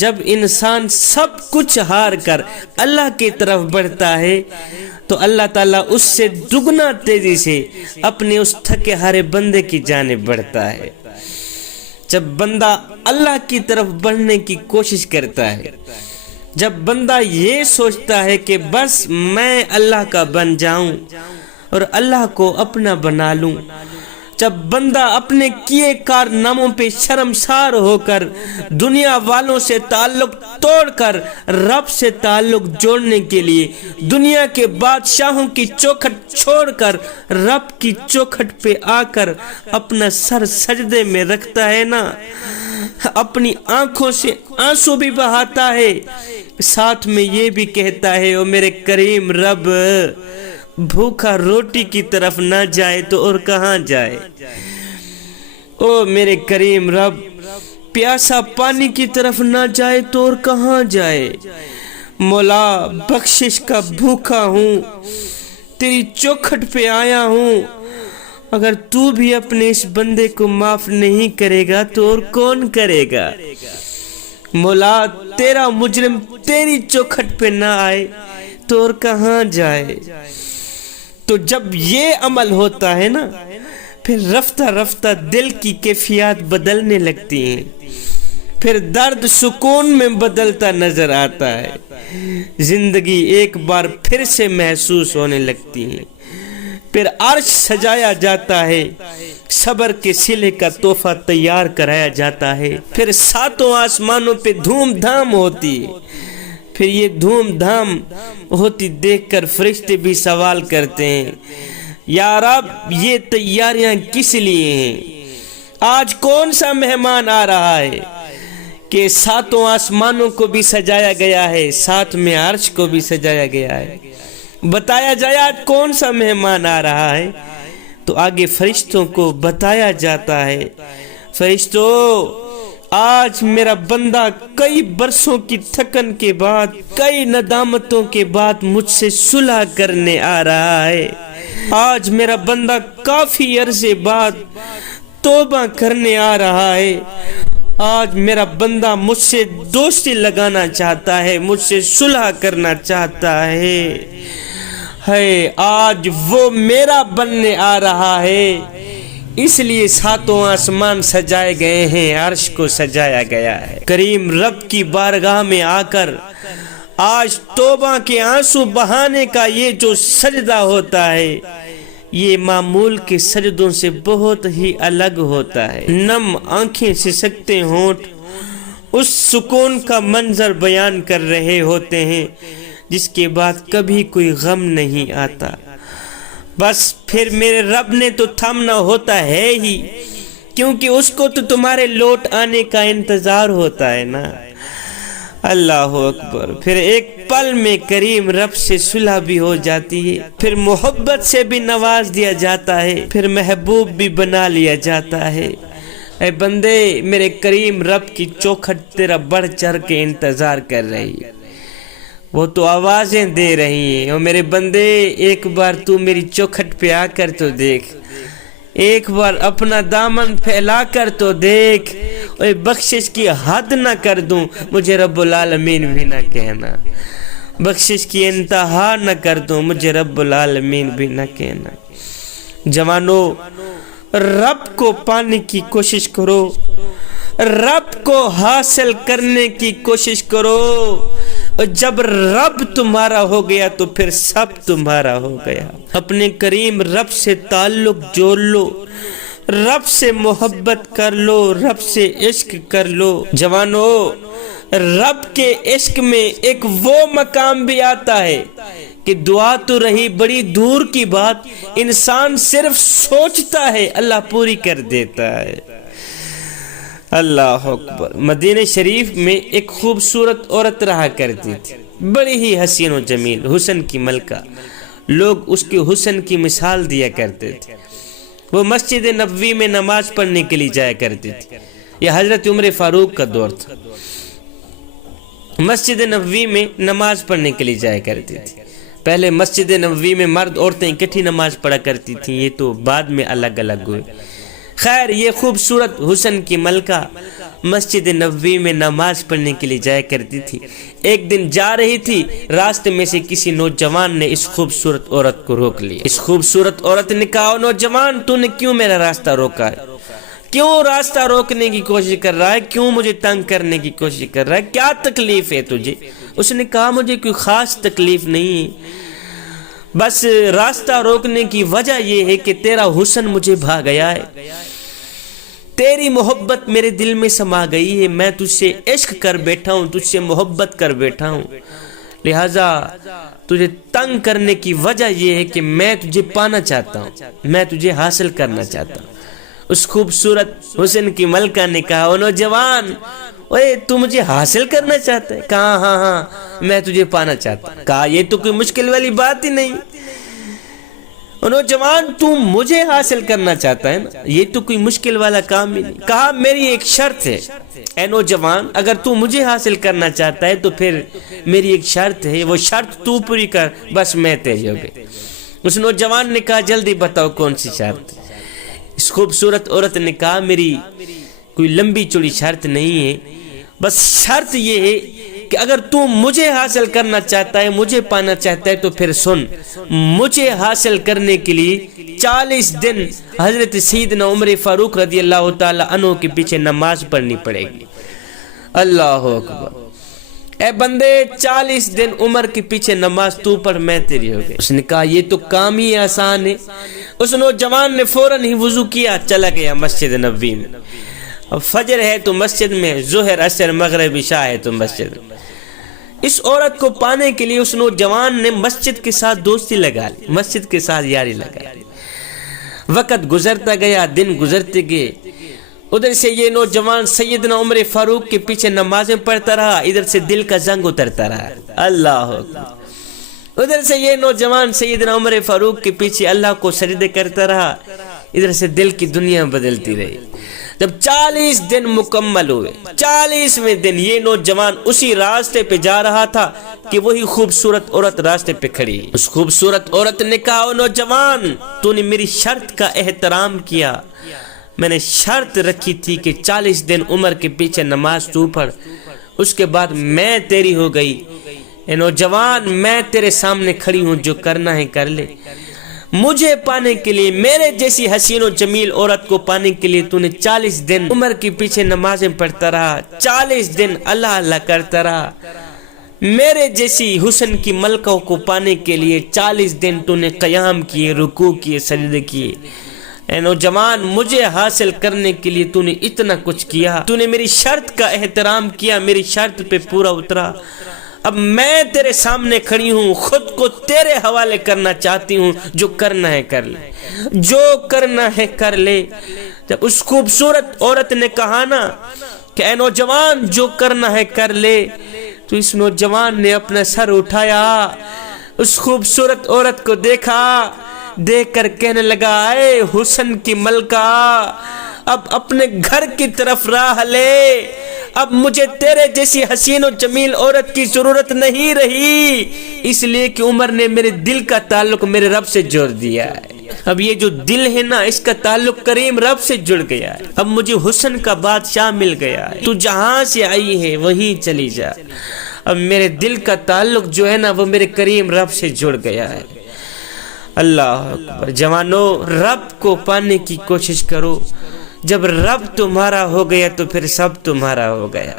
جب انسان سب کچھ ہار کر اللہ کی طرف بڑھتا ہے تو اللہ تعالیٰ اس سے دگنا تیزی سے اپنے اس تھکے ہارے بندے کی جانب بڑھتا ہے۔ جب بندہ اللہ کی طرف بڑھنے کی کوشش کرتا ہے، جب بندہ یہ سوچتا ہے کہ بس میں اللہ کا بن جاؤں اور اللہ کو اپنا بنا لوں، جب بندہ اپنے کیے کارناموں پہ شرمسار ہو کر دنیا والوں سے تعلق توڑ کر رب سے تعلق جوڑنے کے لیے دنیا کے بادشاہوں کی چوکھٹ چھوڑ کر رب کی چوکھٹ پہ آ کر اپنا سر سجدے میں رکھتا ہے نا، اپنی آنکھوں سے آنسو بھی بہاتا ہے، ساتھ میں یہ بھی کہتا ہے او میرے کریم رب، بھوکا روٹی کی طرف نہ جائے تو اور کہاں جائے، او میرے کریم رب، پیاسا پانی کی طرف نہ جائے تو اور کہاں جائے، مولا بخشش کا بھوکا ہوں، تیری چوکھٹ پہ آیا ہوں، اگر تو بھی اپنے اس بندے کو معاف نہیں کرے گا تو اور کون کرے گا، مولا تیرا مجرم تیری چوکھٹ پہ نہ آئے تو اور کہاں جائے۔ تو جب یہ عمل ہوتا ہے نا، پھر رفتہ رفتہ دل کی کیفیات بدلنے لگتی ہیں، پھر درد سکون میں بدلتا نظر آتا ہے، زندگی ایک بار پھر سے محسوس ہونے لگتی ہے، پھر عرش سجایا جاتا ہے، صبر کے صلے کا تحفہ تیار کرایا جاتا ہے، پھر ساتوں آسمانوں پہ دھوم دھام ہوتی ہے، پھر یہ دھوم دھام ہوتی دیکھ کر فرشتے بھی سوال کرتے ہیں، یا رب یہ تیاریاں کس لیے ہیں، آج کون سا مہمان آ رہا ہے کہ ساتوں آسمانوں کو بھی سجایا گیا ہے، ساتھ میں عرش کو بھی سجایا گیا ہے، بتایا جائے آج کون سا مہمان آ رہا ہے، تو آگے فرشتوں کو بتایا جاتا ہے، فرشتوں آج میرا بندہ کئی برسوں کی تھکن کے بعد، کئی ندامتوں کے بعد مجھ سے صلح کرنے آ رہا ہے، آج میرا بندہ کافی عرصے بعد توبہ کرنے آ رہا ہے، آج میرا بندہ مجھ سے دوستی لگانا چاہتا ہے، مجھ سے صلح کرنا چاہتا ہے، آج وہ میرا بننے آ رہا ہے، اس لیے ساتوں آسمان سجائے گئے ہیں، عرش کو سجایا گیا ہے۔ کریم رب کی بارگاہ میں آ کر آج توبہ کے آنسو بہانے کا یہ جو سجدہ ہوتا ہے، یہ معمول کے سجدوں سے بہت ہی الگ ہوتا ہے، نم آنکھیں سسکتے ہونٹ اس سکون کا منظر بیان کر رہے ہوتے ہیں جس کے بعد کبھی کوئی غم نہیں آتا، بس پھر میرے رب نے تو تھامنا ہوتا ہے ہی، کیونکہ اس کو تو تمہارے لوٹ آنے کا انتظار ہوتا ہے نا۔ اللہ اکبر، پھر ایک پل میں کریم رب سے صلح بھی ہو جاتی ہے، پھر محبت سے بھی نواز دیا جاتا ہے، پھر محبوب بھی بنا لیا جاتا ہے۔ اے بندے، میرے کریم رب کی چوکھٹ تیرا بڑھ چڑھ کے انتظار کر رہی ہے، وہ تو آوازیں دے رہی ہیں، اور میرے بندے ایک بار تو میری چوکھٹ پہ آ کر تو دیکھ، ایک بار اپنا دامن پھیلا کر تو دیکھ، اور بخشش کی حد نہ کر دوں مجھے رب العالمین بھی نہ کہنا، بخشش کی انتہا نہ کر دوں مجھے رب العالمین بھی نہ کہنا۔ جوانو، رب کو پانے کی کوشش کرو، رب کو حاصل کرنے کی کوشش کرو، اور جب رب تمہارا ہو گیا تو پھر سب تمہارا ہو گیا۔ اپنے کریم رب سے تعلق جوڑ لو، رب سے محبت کر لو، رب سے عشق کر لو۔ جوانو، رب کے عشق میں ایک وہ مقام بھی آتا ہے کہ دعا تو رہی بڑی دور کی بات، انسان صرف سوچتا ہے اللہ پوری کر دیتا ہے۔ اللہ اکبر۔ مدینہ شریف میں ایک خوبصورت عورت رہا کرتی تھی، بڑی ہی حسین و جمیل، حسن کی ملکہ، لوگ اس کے حسن کی مثال دیا کرتے تھے۔ وہ مسجد نبوی میں نماز پڑھنے کے لیے جایا کرتی تھی، یہ حضرت عمر فاروق کا دور تھا، مسجد نبوی میں نماز پڑھنے کے لیے جایا کرتی تھی۔ پہلے مسجد نبوی میں مرد عورتیں اکٹھی نماز پڑھا کرتی تھیں، یہ تو بعد میں الگ الگ ہوئے۔ خیر، یہ خوبصورت حسن کی ملکہ مسجد نبوی میں نماز پڑھنے کے لیے جایا کرتی تھی۔ ایک دن جا رہی تھی، راستے میں سے کسی نوجوان نے اس خوبصورت عورت کو روک لیا۔ اس خوبصورت عورت نے کہا، نوجوان تو نے کیوں میرا راستہ روکا ہے؟ کیوں راستہ روکنے کی کوشش کر رہا ہے؟ کیوں مجھے تنگ کرنے کی کوشش کر رہا ہے؟ کیا تکلیف ہے تجھے؟ اس نے کہا، مجھے کوئی خاص تکلیف نہیں ہے، بس راستہ روکنے کی وجہ یہ ہے کہ تیرا حسن مجھے بھا گیا ہے، تیری محبت میرے دل میں سما گئی ہے، میں تجھ سے عشق کر بیٹھا ہوں، تجھ سے محبت کر بیٹھا ہوں، لہٰذا تجھے تنگ کرنے کی وجہ یہ ہے کہ میں تجھے پانا چاہتا ہوں، میں تجھے حاصل کرنا چاہتا ہوں۔ اس خوبصورت حسن کی ملکہ نے کہا، او نوجوان، اوے تو مجھے حاصل کرنا چاہتا ہے؟ کہا ہاں میں تجھے پانا چاہتا ہوں۔ کہا یہ تو کوئی مشکل والی بات ہی نہیں، نوجوان تو مجھے حاصل کرنا چاہتا ہے نا، یہ تو کوئی مشکل والا کام ہی نہیں۔ کہا میری ایک شرط ہے، اے نوجوان، اگر تو مجھے حاصل کرنا چاہتا ہے تو پھر میری ایک شرط ہے، وہ شرط تو پوری کر، بس میں تیرے ہو گئی۔ اس نوجوان نے کہا، جلدی بتاؤ کون سی شرط؟ اس خوبصورت عورت نے کہا، میری کوئی لمبی چوڑی شرط نہیں ہے، بس شرط یہ ہے کہ اگر تو مجھے حاصل کرنا چاہتا ہے، مجھے پانا چاہتا ہے، تو پھر سن، مجھے حاصل کرنے کے لیے 40 دن حضرت سیدنا عمر فاروق رضی اللہ تعالی عنہ کے پیچھے نماز پڑھنی پڑے گی۔ اللہ اکبر! اے بندے، 40 دن عمر کے پیچھے نماز تو پڑھ، میں تیری ہو گئی۔ اس نے کہا یہ تو کام ہی آسان ہے۔ اس نوجوان نے فوراً ہی وضو کیا، چلا گیا مسجد نبوی میں۔ اب فجر ہے تو مسجد میں، ظہر عصر مغرب عشاء ہے تو مسجد میں۔ اس عورت کو پانے کے لیے اس نوجوان نے مسجد کے ساتھ دوستی لگا لی، مسجد کے ساتھ یاری لگا لی۔ وقت گزرتا گیا، دن گزرتے گئے، ادھر سے یہ نوجوان سیدنا عمر فاروق کے پیچھے نمازیں پڑھتا رہا، ادھر سے دل کا زنگ اترتا رہا۔ اللہ اکبر! ادھر سے یہ نوجوان سیدنا عمر فاروق کے پیچھے اللہ کو سجدے کرتا رہا، ادھر سے دل کی دنیا بدلتی رہی۔ جب 40 دن مکمل ہوئے، 40ویں دن یہ نوجوان اسی راستے پہ جا رہا تھا کہ وہی خوبصورت عورت راستے پہ کھڑی۔ اس خوبصورت عورت نے کہا، او نوجوان، تو نے میری شرط کا احترام کیا، میں نے شرط رکھی تھی کہ 40 دن عمر کے پیچھے نماز تو پڑھ، اس کے بعد میں تیری ہو گئی۔ اے نوجوان، میں تیرے سامنے کھڑی ہوں، جو کرنا ہے کر لے۔ مجھے پانے کے لیے، میرے جیسی حسین و جمیل عورت کو پانے کے لیے تو نے 40 دن عمر کے پیچھے نمازیں پڑھتا رہا، 40 دن اللہ اللہ کرتا رہا۔ میرے جیسی حسن کی ملکہ کو پانے کے لیے 40 دن تو نے قیام کیے، رکوع کیے، سجدے کیے۔ اے نوجوان، مجھے حاصل کرنے کے لیے تو نے اتنا کچھ کیا، تو نے میری شرط کا احترام کیا، میری شرط پہ پورا اترا۔ اب میں تیرے سامنے کھڑی ہوں، خود کو تیرے حوالے کرنا چاہتی ہوں، جو کرنا ہے کر لے، جو کرنا ہے کر لے۔ جب اس خوبصورت عورت نے کہا نا کہ اے نوجوان، جو کرنا ہے کر لے، تو اس نوجوان نے اپنا سر اٹھایا، اس خوبصورت عورت کو دیکھا، دیکھ کر کہنے لگا، اے حسن کی ملکہ، اب اپنے گھر کی طرف راہ لے، اب مجھے تیرے جیسی حسین و جمیل عورت کی ضرورت نہیں رہی، اس لیے کہ عمر نے میرے دل کا تعلق میرے رب سے جوڑ دیا ہے۔ اب یہ جو دل ہے نا، اس کا تعلق کریم رب سے جڑ گیا ہے، اب مجھے حسن کا بادشاہ مل گیا ہے، تو جہاں سے آئی ہے وہیں چلی جا، اب میرے دل کا تعلق جو ہے نا وہ میرے کریم رب سے جڑ گیا ہے۔ اللہ اکبر! جوانو، رب کو پانے کی کوشش کرو، جب رب تمہارا ہو گیا تو پھر سب تمہارا ہو گیا۔